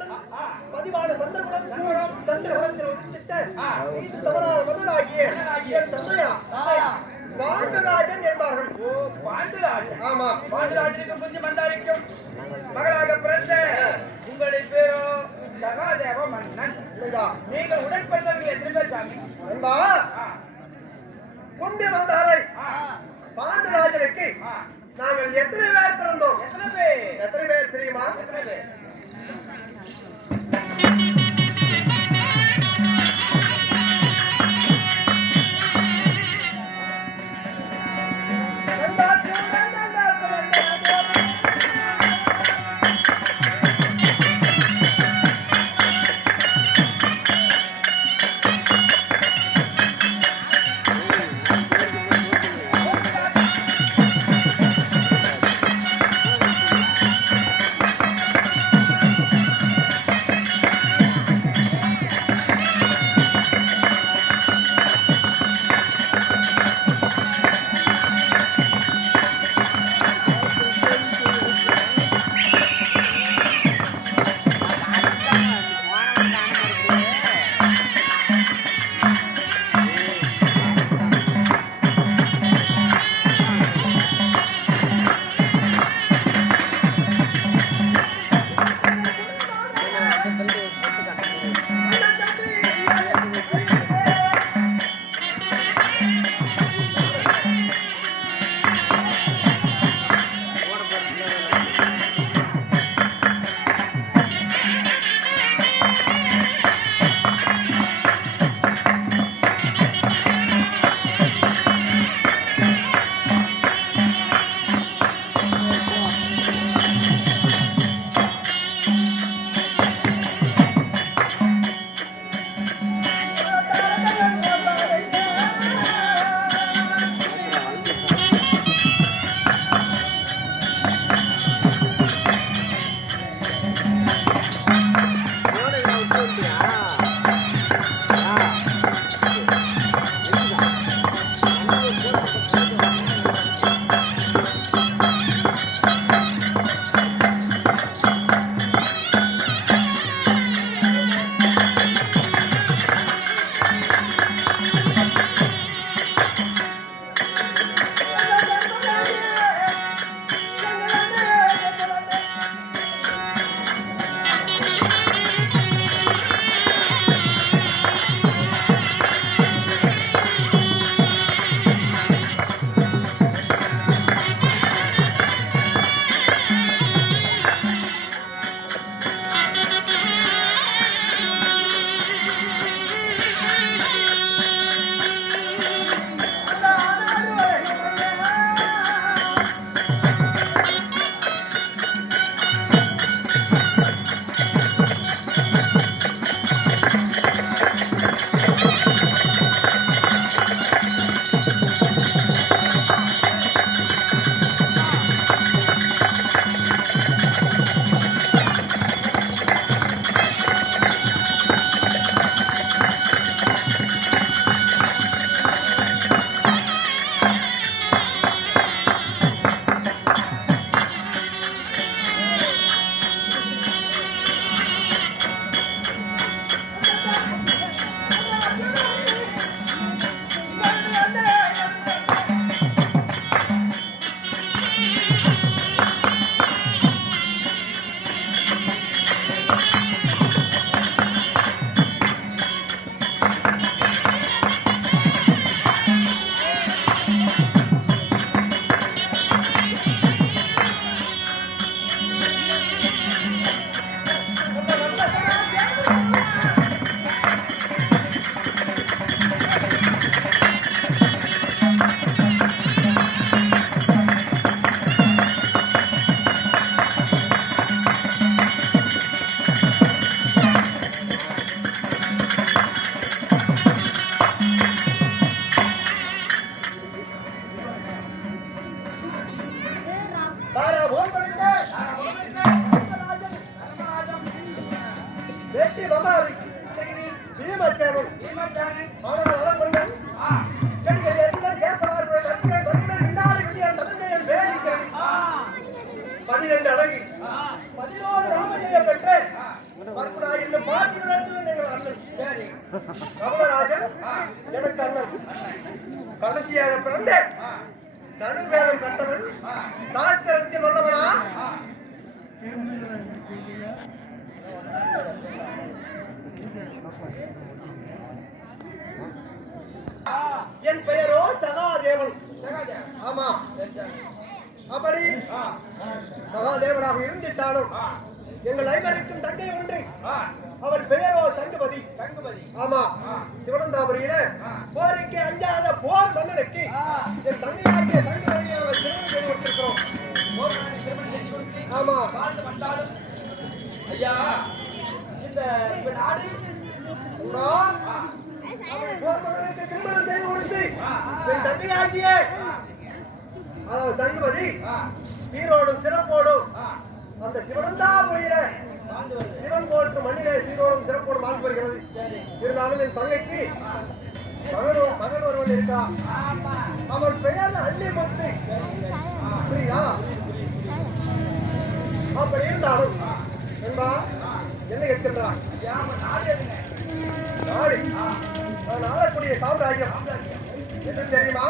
மன்னன் பதிவான சந்திரகுலத்தில் உதித்திட்ட இது தவறாத மன்னனாகிய என் தந்தையா பாண்டுராஜன் என்பார்கள். ஆமா, பாண்டுராஜனுக்கும் கொஞ்சம் மந்தாரிக்கும் மகளாக பிறந்த உங்களுடைய பேரோ சகாதேவ மன்னன். நீங்கள் உடன்பிறந்தவர்கள் எத்தனை பேர் சாமி? அன்பா, முந்தி வந்தாரை பாண்டுராஜனுக்கு நாங்கள் எத்தனை பேர் பிறந்தோம்? எத்தனை பேர் தெரியுமா? மறுபடியும் இந்த பாட்டி விளையாட்டு எங்கள் அண்ணன் சரி கமலராஜன் எனக்கு அண்ணன் கடைசியாக பிறந்தேன் தனுவேதம் கண்டவன் சாஸ்திரத்தில் வல்லவனா என் பெயரோ சகாதேவன் ஆமா அப்படி சகாதேவனாக இருந்திட்டாலும் எங்கள் ஐவருக்கும் தங்கை ஒன்று அவள் பெயரோ சங்குபதி ஆமா சிவனந்தாபுரியில போருக்கு அஞ்சாத போர் மன்னனுக்கு என் தங்கையாகிய சங்குபதியை அவள் திருமணம் செய்து கொடுத்திருக்கிறோம் ஆமா ஐயா இந்த நாடு அவள் போர் மன்னனுக்கு திருமணம் செய்து கொடுத்து என் தங்கையாகிய சங்குபதி சீரோடும் சிறப்போடும் அந்த சிவனந்தாபுரியில சிவன் போற்றும் மண்ணிலே சீரோடும் சிறப்போடும் வாழ்ந்து வருகிறது. இருந்தாலும் என் தங்கைக்கு மகன் ஒருவன் இருக்கா. அவன் பெயர் அள்ளிமுத்து. புரியுதா? அப்படி இருந்தாலும் என்பா என்ன கேட்கின்றான்? நாடு நான் ஆளக்கூடிய சாம்ராஜ்யம் என்று தெரியுமா?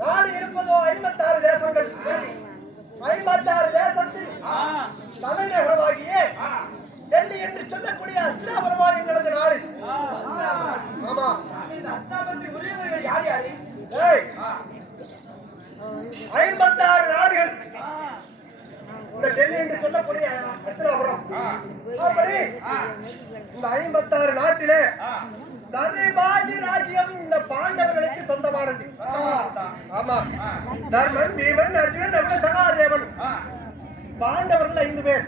நாடு இருப்பதோ 56 தேசங்கள். 56 தேசத்தில் தலைநகரமாகிய டெல்லி என்று சொல்லக்கூடிய அஸ்தினாபுரம் எங்களது நாடு. ஆமா, 56 நாடுகள் இந்த டெல்லி என்று சொல்லக்கூடிய அஸ்தினாபுரம். அப்படி இந்த 56 நாட்டிலே சரிபாதி ராஜ்யம் இந்த பாண்டவர்களுக்கு சொந்தமானது. ஆமா, தர்மன், பீமன், அர்ஜுனன், நகுலன், சகாதேவன் பாண்டவர்கள் 5 பேர்.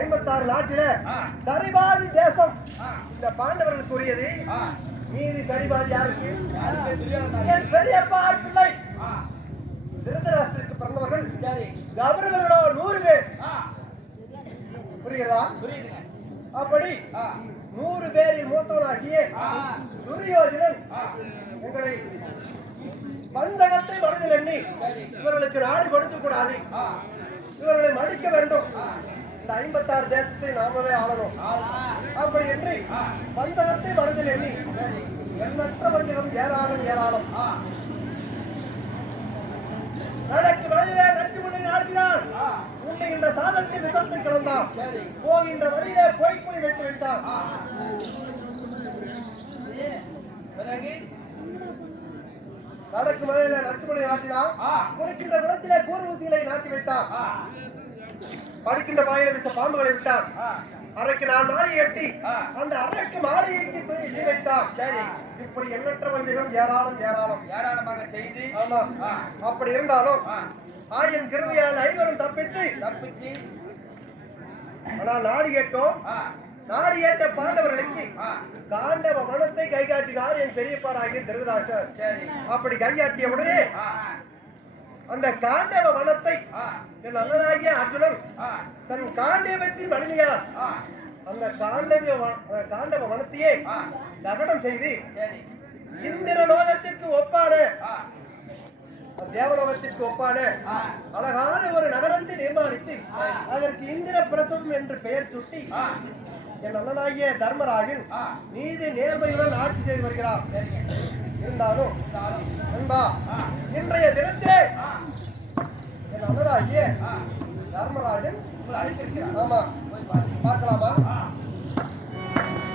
56 நாட்டிலே சரிபாதி தேசம் இந்த பாண்டவர்களுக்கு உரியது. மீதி சரிபாதி யாருக்கு? என் பெரியப்பா பிள்ளை திருதராஷ்டிரருக்கு பிறந்தவர்கள் கௌரவர்களோ 100 பேர். புரிகிறதா? அப்படி 100 பேரில் மூத்தவனாகிய துரியோதனன் உங்களை பந்தகத்தை மனதில் எண்ணி இவர்களுக்கு நாடு கொடுக்க கூடாது, இவர்களை மடிக்க வேண்டும், இந்த 56 தேசத்தை நாமவே ஆளணும் அப்படி என்று பந்தகத்தை மனதில் எண்ணி எண்ணற்ற வஞ்சகம் ஏராளம் ஏராளம் நடக்கு வழியிலே நச்சுமுனை நாட்டினான். உண்ணுகின்ற சாதத்தில் விஷத்தை கலந்தான். போகின்ற வழியிலே பொய்க்குழி வெட்டி வைத்தான். நடக்கு வழியிலே நச்சுமுனை நாட்டினான். குளிக்கின்ற குளத்திலே கூர்வூசிகளை நாட்டி வைத்தான். படிக்கின்ற வாயில விட்ட பாம்புகளை விட்டான். அறைக்கு 4 மாளிகை கட்டி அந்த அறைக்கு மாளிகைக்கு தீ வைத்தான். இப்படி எண்ணற்ற வஞ்சகம் ஏராளம் ஏராளமாக செய்து. ஆமா, அப்படி இருந்தாலும் ஆயன் கிருபையால் 5 தப்பித்து ஆனால் நாடு கேட்டோம். நாடு ஏற்ற பாண்டவர்களுக்கு காண்டவ வனத்தை கை காட்டினார் என் பெரியப்பாராகிய திருதராஷ்டிரர். அப்படி கையாட்டிய உடனே அந்த காண்டவ வனத்தை என் அண்ணனாகிய அர்ஜுனன் தன் காண்டவத்தின் வலிமையால் அந்த காண்டவ வனத்தையே தகனம் செய்து இந்திர லோகத்திற்கு ஒப்பான தேவலோகத்திற்கு ஒப்பான அழகான ஒரு நகரத்தை நிர்மாணித்து அதற்கு இந்திர பிரசவம் என்று பெயர் சூட்டி என் அண்ணனாகிய தர்மராஜன் நீதி நேர்மையுடன் ஆட்சி செய்து வருகிறார். இருந்தாலும் நண்பா, இன்றைய தினத்திலே என் அண்ணனாகிய தர்மராஜன் ஆமா பார்க்கலாமா?